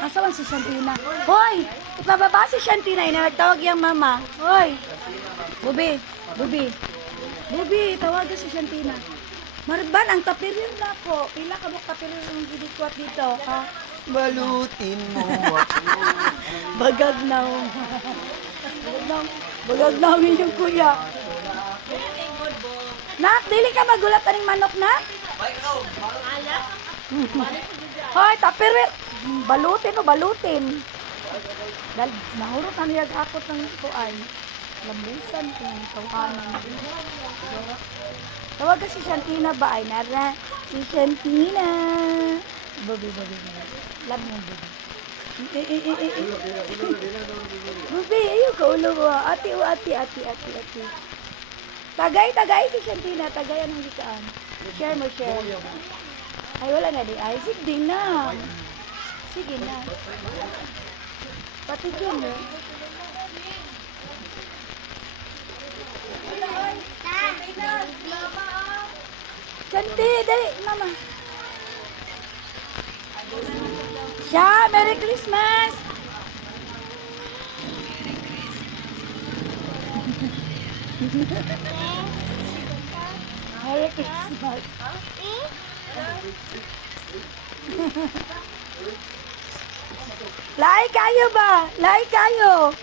Asa man si Shantina? Hoy! Ipababa si Shantina. Nagtawag yung mama. Hoy! Bubi! Bubi! Bubi! Tawagan si Shantina. Marban, ang tapirir na ako. Pila ka mo tapirir ang gidikwat dito, ha? Balutin mo ako. Bagag na ako. Bagag na ako yung kuya. Nak, dili ka magulat aning manok, nak? Hoy, tapirir! Balutin o balutin. Dahil nahurot na niya akot ng tuan. Lambusan ko ng tawanan. Tawag ka si Shantina ba? Ay, nara. Si Shantina. Bubi. Love mo, bubi. Bubi, ayaw ka ulo mo. Ati. Tagay si Shantina. Tagay anong likaan. Share mo, share. Ay, wala na di. Ay, sige na. Sige na. Pati dyan, no? Shanti, dali, mama. Siya, Merry Christmas! Merry Christmas. Lai kayo ba? Lai kayo.